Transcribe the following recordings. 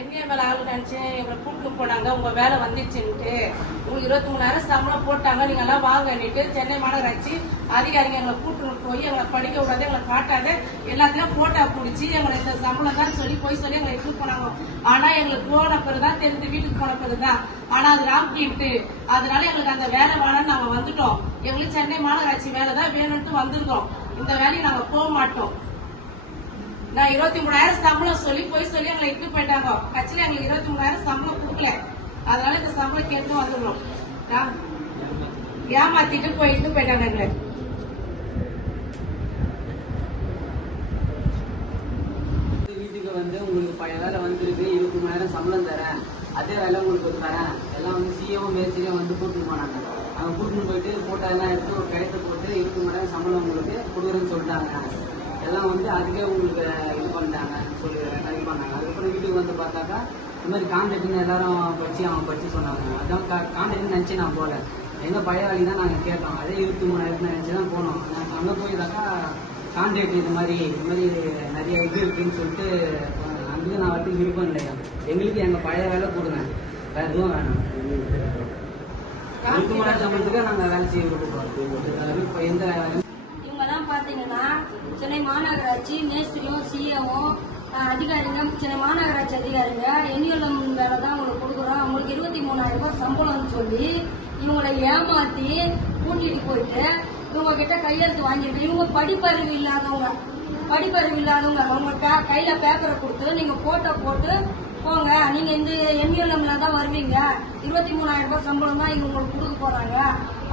எங்கே மேல ஆளு நினைச்சு எங்களை கூப்பிட்டு போனாங்க உங்க வேலை வந்துச்சுன்ட்டு. உங்களுக்கு இருபத்தி மூணாயிரம் சம்பளம் போட்டாங்க நீங்க எல்லாம் வாங்கன்னுட்டு சென்னை மாநகராட்சி அதிகாரிங்க எங்களை கூப்பிட்டு போய் எங்களை படிக்க விடாது எங்களை காட்டாத எல்லாத்தையும் போட்டா பிடிச்சி எங்களை இந்த சம்பளம் தான் சொல்லி போய் சொல்லி எங்களை எடுத்து போனாங்க. ஆனா எங்களுக்கு போன பிறகுதான் தெரிஞ்சு வீட்டுக்கு போன பிறகுதான். ஆனா அது ராம்கிட்டு. அதனால எங்களுக்கு அந்த வேலை வேணும்னு நாங்க வந்துட்டோம். எங்களுக்கு சென்னை மாநகராட்சி வேலை தான் வேணும்ட்டு வந்திருக்கோம் இந்த வேலையை நாங்க போக மாட்டோம். நான் இருபத்தி மூணாயிரம் சம்பளம் சொல்லி போய் சொல்லி எங்களை இட்டு போயிட்டாங்க கட்சியில எங்களுக்கு இருபத்தி மூணாயிரம் சம்பளம் கொடுக்கல. அதனால இந்த சம்பளம் கேட்டு வந்துடுறோம் ஏமாத்திட்டு போய் இட்டு போயிட்டாங்க எங்களை. வீட்டுக்கு வந்து உங்களுக்கு பழைய வேலை வந்திருக்கு இருபத்தி மூணாயிரம் சம்பளம் தரேன். அதே வேலை உங்களுக்கு தரேன். எல்லாம் வந்து சிஏவும் மேஸ்திரியும் வந்து கூட்டிட்டு போனாங்க. அவங்க கூட்டிட்டு போயிட்டு போட்டோ எல்லாம் எடுத்து ஒரு கயத்தை போட்டு இருபத்தி மூணாயிரம் சம்பளம் உங்களுக்கு கொடுக்குறேன்னு சொல்லிட்டாங்க. எல்லாம் வந்து அதுக்கே உங்களுக்கு இது பண்ணிட்டாங்க சொல்லி இது பண்ணாங்க. அதுக்கப்புறம் வீட்டுக்கு வந்து பார்த்தாக்கா இந்த மாதிரி கான்ட்ராக்ட்னு எல்லாரும் படிச்சு அவங்க படிச்சு சொன்னாங்க. அதான் கான்ட்ராக்ட்னு நினச்சி நான் போகல. எங்க பழைய வேலைக்கு தான் நாங்கள் கேட்டோம். அதே இருபத்தி மூணாயிரத்து நினச்சி தான் போனோம். நாங்கள் அங்கே போயிதாக்கா கான்ட்ராக்ட் இது மாதிரி இது மாதிரி நிறைய இது இருக்குன்னு சொல்லிட்டு அங்கேயும் நான் வரதுக்கு விருப்பம் இல்லையா? எங்களுக்கு எங்கள் பழைய வேலை கொடுங்க. வேற எதுவும் வேணாம். இருபத்தி மூணாயிரம் சம்பளத்துக்கு நாங்கள் வேலை செய்ய இப்போ எந்த சென்னை மாநகராட்சி மேஸ்திரியும் சிஏவும் அதிகாரிங்க சென்னை மாநகராட்சி அதிகாரிங்க எண்ணியலம் வேலை தான் அவங்களுக்கு கொடுக்குறோம். அவங்களுக்கு இருபத்தி மூணாயிரம் ரூபாய் சம்பளம்னு சொல்லி இவங்களை ஏமாத்தி கூட்டிட்டு போயிட்டு இவங்க கிட்ட கையெழுத்து வாங்கிட்டு இவங்க படிப்பறிவு இல்லாதவங்க படிப்பறிவு இல்லாதவங்க அவங்க கையில பேப்பரை கொடுத்து நீங்க போட்டோ போட்டு போங்க. நீங்க இந்த எம்யூஎல்எம்ல தான் வருவீங்க. இருபத்தி மூணாயிரம் ரூபாய் சம்பளம் தான் இவங்க உங்களுக்கு கொடுக்க போறாங்க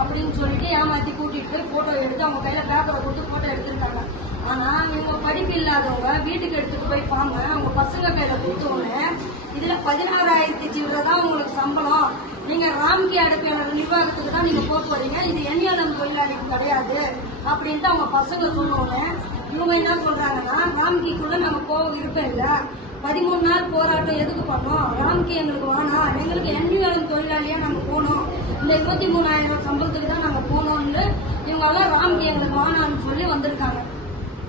அப்படின்னு சொல்லிட்டு ஏமாத்தி கூட்டிட்டு போட்டோ எடுத்து அவங்க கையில பேப்பரை கொடுத்து போட்டோ எடுத்திருக்காங்க. ஆனா இவங்க படிப்பு இல்லாதவங்க வீட்டுக்கு எடுத்துட்டு போய் ஃபார்ம் அவங்க பசங்க கையில கொடுத்தோன்னே இதுல பதினாறாயிரத்தி சில்லற தான் உங்களுக்கு சம்பளம். நீங்க ராம்கி அடுப்பையாளர் நிர்வாகத்துக்கு தான் நீங்க போக போறீங்க. இது என்எல்எம் தொழிலாளிக்கு கிடையாது அப்படின்ட்டு அவங்க பசங்க சொன்னோன்னே இவங்க என்ன சொல்றாங்கன்னா ராம்கிக்குள்ள நம்ம போக விருப்பம் இல்ல. பதிமூணு நாள் போராட்டம் எதுக்கு பண்ணோம்? ராம்கி எங்களுக்கு வேணாம். எங்களுக்கு எண்ணியாளம் தொழிலாளியா நம்ம போனோம். இந்த இருபத்தி மூணாயிரம் சம்பளத்துக்கு தான் நாங்க போனோம்னு இவங்க எல்லாம் ராம்கி எங்களுக்கு வேணாம்னு சொல்லி வந்திருக்காங்க.